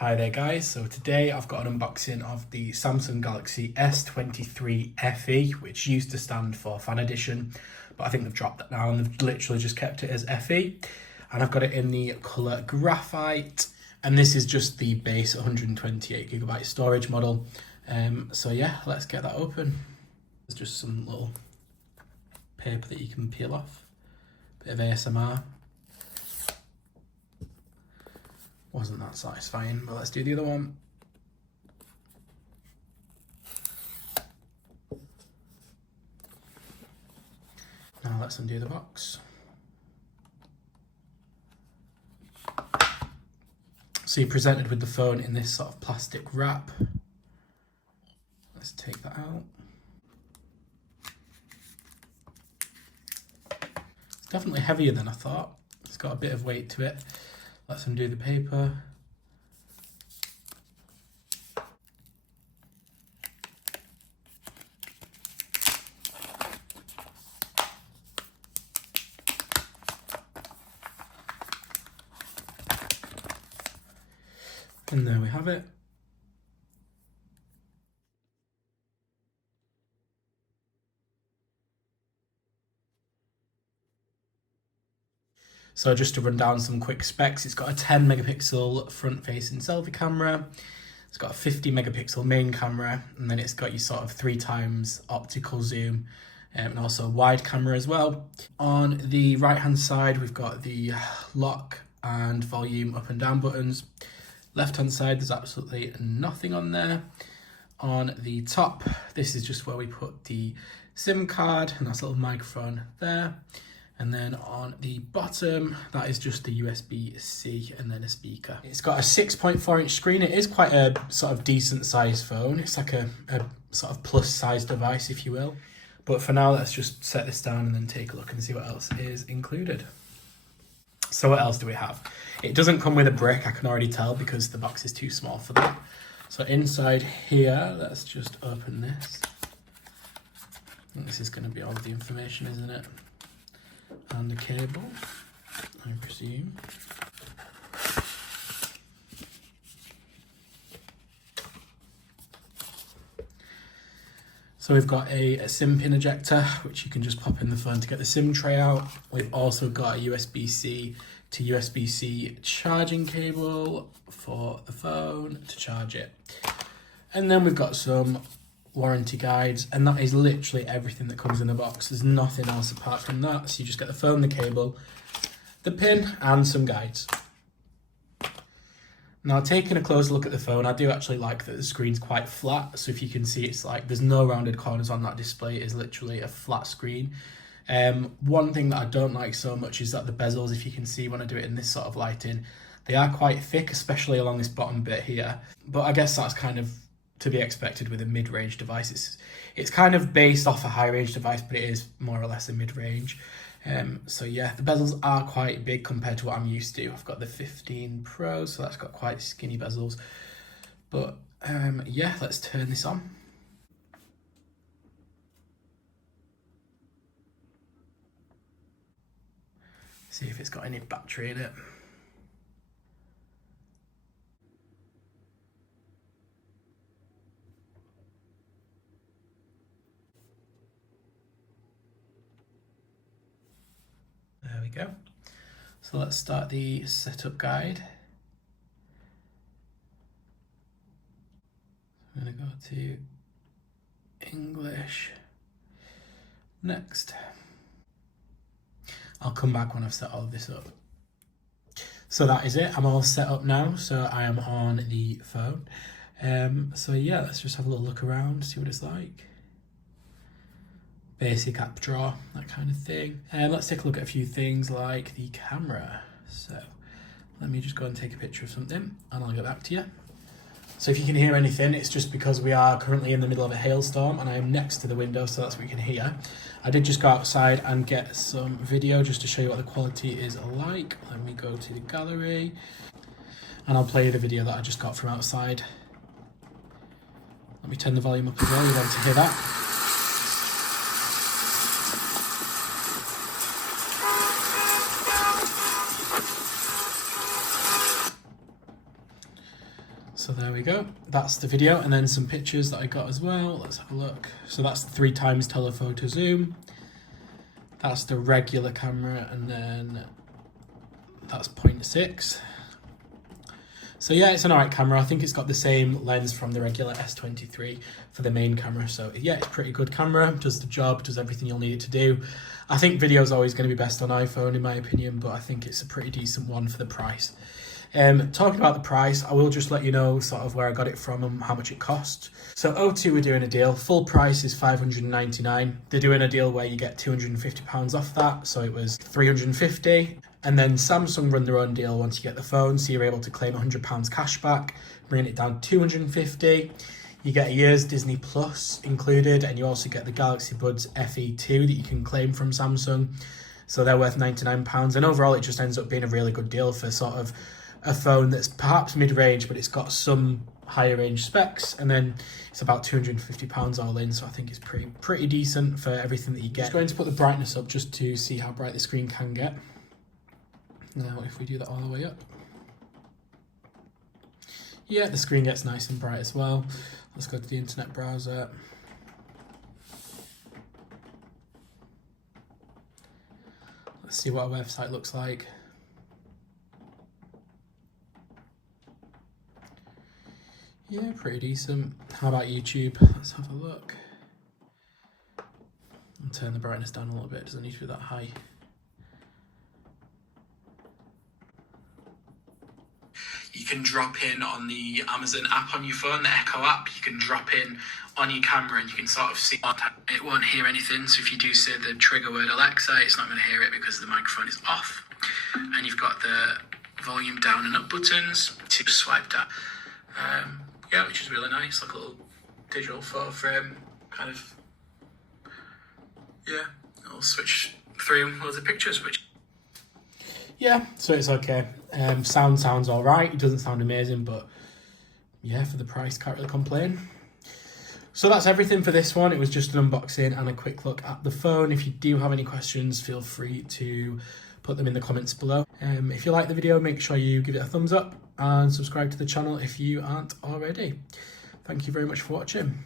Hi there guys, so today I've got an unboxing of the Samsung Galaxy S23 FE, which used to stand for Fan Edition, but I think they've dropped that now and they've literally just kept it as FE. And I've got it in the colour Graphite, and this is just the base 128GB storage model. So yeah, let's get that open. There's just some little paper that you can peel off, bit of ASMR. Wasn't that satisfying, but let's do the other one. Now let's undo the box. So you're presented with the phone in this sort of plastic wrap. Let's take that out. It's definitely heavier than I thought. It's got a bit of weight to it. Let's undo the paper. And there we have it. So just to run down some quick specs, it's got a 10 megapixel front-facing selfie camera. It's got a 50 megapixel main camera, and then it's got your sort of 3 times optical zoom, and also a wide camera as well. On the right-hand side, we've got the lock and volume up and down buttons. Left-hand side, there's absolutely nothing on there. On the top, this is just where we put the SIM card, and that's a little microphone there. And then on the bottom, that is just the USB-C and then a speaker. It's got a 6.4 inch screen. It is quite a sort of decent sized phone. It's like a sort of plus size device, if you will. But for now, let's just set this down and then take a look and see what else is included. So what else do we have? It doesn't come with a brick, I can already tell, because the box is too small for that. So inside here, let's just open this. I think this is going to be all of the information, isn't it? And the cable, I presume. So we've got a SIM pin ejector, which you can just pop in the phone to get the SIM tray out. We've also got a USB-C to USB-C charging cable for the phone to charge it. And then we've got some warranty guides, and that is literally everything that comes in the box. There's nothing else apart from that. So you just get the phone, the cable, the pin, and some guides. Now, taking a closer look at the phone, I do actually like that the screen's quite flat. So if you can see, it's like there's no rounded corners on that display. It is literally a flat screen. One thing that I don't like so much is that the bezels, if you can see when I do it in this sort of lighting, they are quite thick, especially along this bottom bit here. But I guess that's kind of to be expected with a mid-range device. It's kind of based off a high-range device, but it is more or less a mid-range. So yeah, the bezels are quite big compared to what I'm used to. I've got the 15 Pro, so that's got quite skinny bezels. But yeah, let's turn this on. See if it's got any battery in it. There we go. So let's start the setup guide. I'm going to go to English. Next. I'll come back when I've set all of this up. So that is it. I'm all set up now. So I am on the phone. So yeah, let's just have a little look around, see what it's like. Basic app drawer, that kind of thing. And let's take a look at a few things like the camera. So let me just go and take a picture of something and I'll get back to you. So if you can hear anything, it's just because we are currently in the middle of a hailstorm and I am next to the window, so that's what you can hear. I did just go outside and get some video just to show you what the quality is like. Let me go to the gallery and I'll play you the video that I just got from outside. Let me turn the volume up as well, you want to hear that. So there we go, that's the video, and then some pictures that I got as well. Let's have a look. So that's the 3x telephoto zoom. That's the regular camera, and then that's 0.6. So yeah, it's an alright camera. I think it's got the same lens from the regular S23 for the main camera. So yeah, it's a pretty good camera, does the job, does everything you'll need it to do. I think video is always going to be best on iPhone in my opinion, but I think it's a pretty decent one for the price. Talking about the price, I will just let you know sort of where I got it from and how much it cost. So O2 were doing a deal. Full price is $599. They're doing a deal where you get £250 off that, so it was $350. And then Samsung run their own deal once you get the phone, so you're able to claim £100 cash back, bringing it down to $250. You get a year's Disney Plus included, and you also get the Galaxy Buds FE2 that you can claim from Samsung. So they're worth £99. And overall, it just ends up being a really good deal for sort of a phone that's perhaps mid-range, but it's got some higher range specs, and then it's about £250 all in, so I think it's pretty decent for everything that you get. Just going to put the brightness up just to see how bright the screen can get. Now if we do that all the way up, yeah, the screen gets nice and bright as well. Let's go to the internet browser. Let's see what our website looks like. Yeah, pretty decent. How about YouTube? Let's have a look. I'll turn the brightness down a little bit, it doesn't need to be that high. You can drop in on the Amazon app on your phone, the Echo app, you can drop in on your camera and you can sort of see it won't hear anything. So if you do say the trigger word Alexa, it's not going to hear it because the microphone is off. And you've got the volume down and up buttons to swipe down. Yeah, which is really nice, like a little digital photo frame, kind of, yeah, it'll switch through loads of pictures, which... Yeah, so it's okay. Sounds all right, it doesn't sound amazing, but yeah, for the price, can't really complain. So that's everything for this one. It was just an unboxing and a quick look at the phone. If you do have any questions, feel free to put them in the comments below. If you like the video, make sure you give it a thumbs up and subscribe to the channel if you aren't already. Thank you very much for watching.